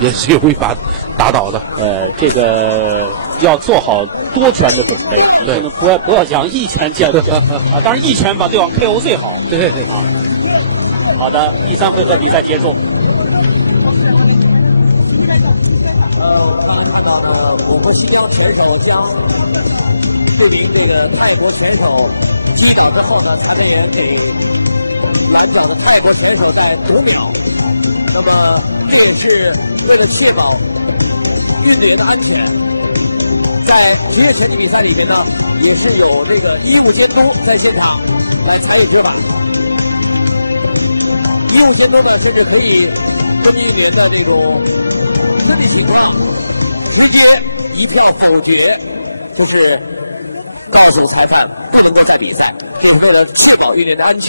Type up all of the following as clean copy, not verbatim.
也是容易把打倒的。这个要做好多拳的准备，对，不要讲一拳见啊，当然一拳把对方 KO 最好。对啊。好的，第3回合比赛结束。我们西装选手将对于这个泰国选手击倒之后呢，3个人给来讲泰国选手在5秒。那么这也是为了确保运动员的安全，在职业拳击比赛里面呢，也是有这个医务监督在现场来参与解法。医务监督呢，甚至可以根据运动员的这种身体情况，直接一票否决，就是倒数裁判参加比赛，就是为了确保运动员的安全。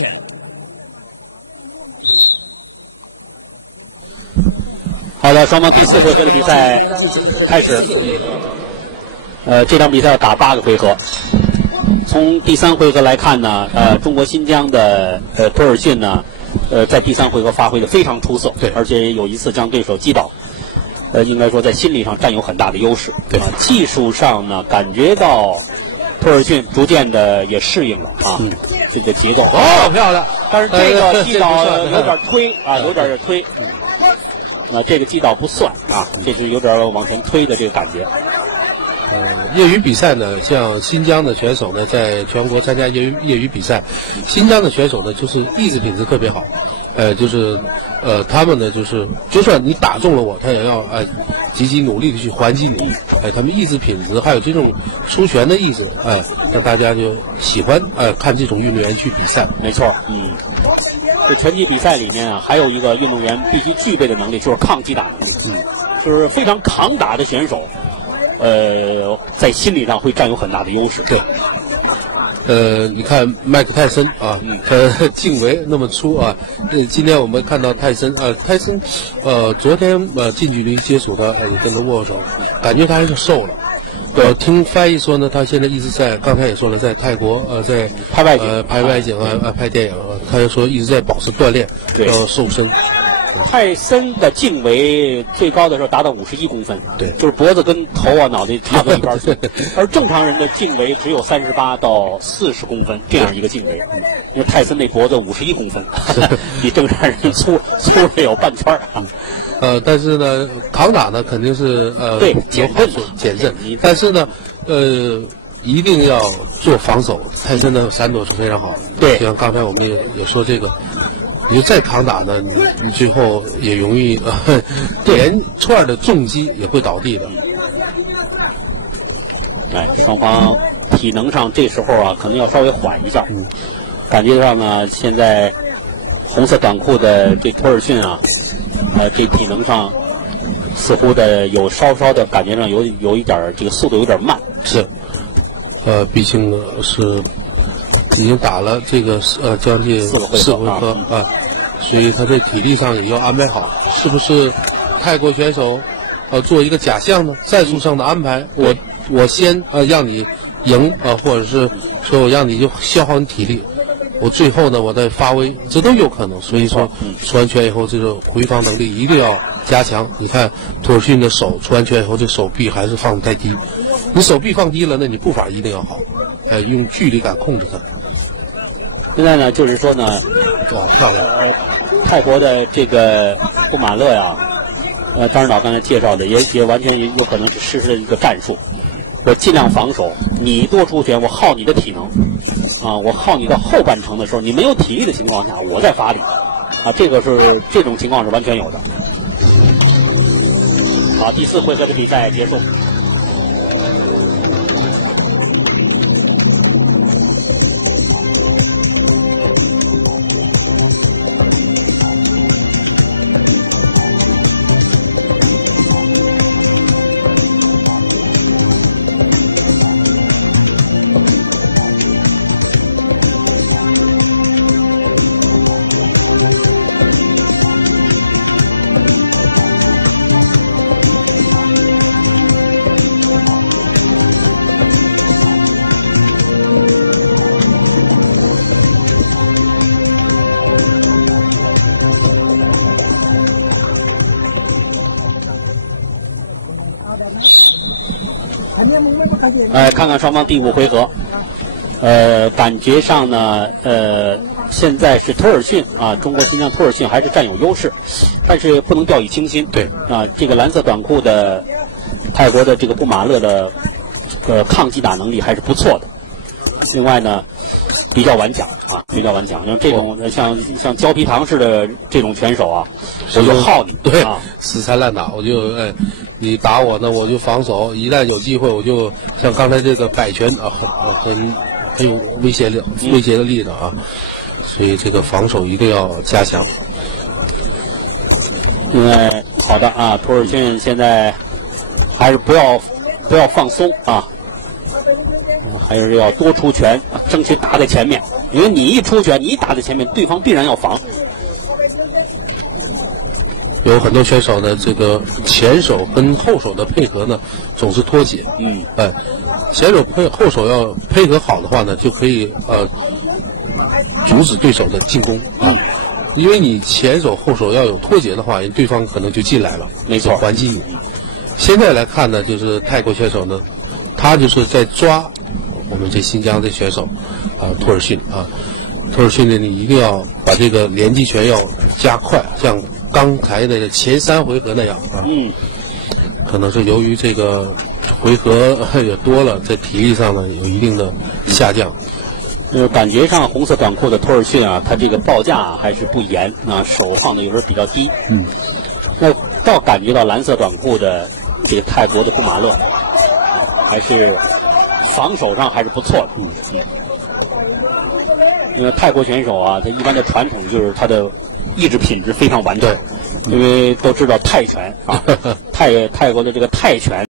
好的，双方第4回合的比赛开始。这场比赛要打8个回合。从第3回合来看呢，中国新疆的托尔逊呢，在第3回合发挥的非常出色，对，而且有一次将对手击倒。应该说在心理上占有很大的优势。对，技术上呢，感觉到托尔逊逐渐的也适应了啊，这个节奏。漂亮！但是这个击倒有点推啊，有点推。那这个击倒不算啊，这是有点往前推的这个感觉。业余比赛呢，像新疆的选手呢，在全国参加业余比赛，新疆的选手呢，就是意志品质特别好，就是他们呢，就是就算你打中了我，他也要积极努力的去还击你，他们意志品质还有这种出拳的意识，让大家就喜欢看这种运动员去比赛。没错，这拳击比赛里面啊，还有一个运动员必须具备的能力，就是抗击打能力，就是非常抗打的选手。在心理上会占有很大的优势。对，你看麦克泰森啊，颈围那么粗啊，今天我们看到泰森昨天近距离接触他，跟他握手，感觉他还是瘦了。听翻译说呢，他现在一直在，刚才也说了，在泰国在拍外景，拍外景拍电影他就说一直在保持锻炼，要瘦身。泰森的颈围最高的时候达到51公分，对，就是脖子跟头啊脑袋差不多一边粗，而正常人的颈围只有38到40公分这样一个颈围，因为泰森那脖子51公分，比正常人粗了有半圈但是呢，抗打呢肯定是对减震，但是呢，一定要做防守。泰森的闪躲是非常好的，对，就像刚才我们也说这个。你就再抗打呢，你最后也容易连串的重击也会倒地的。双方体能上这时候啊，可能要稍微缓一下。感觉上呢，现在红色短裤的这托尔逊啊，这体能上似乎的有稍稍的感觉上有一点这个速度有点慢。是，毕竟是已经打了这个将近4回合啊，所以他在体力上也要安排好。是不是泰国选手做一个假象呢？战术上的安排，我先让你赢或者是说我让你就消耗你体力，我最后呢我再发威，这都有可能。所以说出完拳以后，这个回防能力一定要加强。你看托尔逊的手出完拳以后，这手臂还是放得太低，你手臂放低了，那你步伐一定要好，用距离感控制它。现在呢，就是说呢，漂亮，泰国的这个布马勒呀，张指导刚才介绍的也完全有可能是实施的一个战术。我尽量防守，你多出拳，我耗你的体能，我耗你到后半程的时候，你没有体力的情况下，我再发力，这种情况是完全有的。好，第4回合的比赛结束。看看双方第5回合，感觉上呢，现在是托尔逊啊，中国新疆托尔逊还是占有优势，但是不能掉以轻心。对啊，这个蓝色短裤的泰国的这个布马勒的抗击打能力还是不错的。另外呢，比较顽强啊，比较顽强。像这种像胶皮糖似的这种拳手啊，我就耗你，对啊，死缠烂打，我就你打我呢，我就防守，一旦有机会，我就像刚才这个摆拳啊，很有威胁的力量啊，所以这个防守一定要加强。因为好的啊，托尔逊现在还是不要放松啊。还是要多出拳，争取打在前面。因为你一出拳，你一打在前面，对方必然要防。有很多选手呢，这个前手跟后手的配合呢，总是脱节。前手后手要配合好的话呢，就可以阻止对手的进攻啊。因为你前手后手要有脱节的话，对方可能就进来了，没错，还击你。现在来看呢，就是泰国选手呢，他就是在抓我们这新疆的选手托尔逊啊，托尔逊呢，你一定要把这个连击拳要加快，像刚才那个前3回合那样啊。可能是由于这个回合也多了，在体力上呢有一定的下降。感觉上红色短裤的托尔逊啊，他这个报价还是不严啊，手放的有时候比较低。那倒感觉到蓝色短裤的这个泰国的布马勒还是防守上还是不错的。因为泰国选手啊，他一般的传统就是他的意志品质非常顽强。因为都知道泰拳啊，泰国的这个泰拳。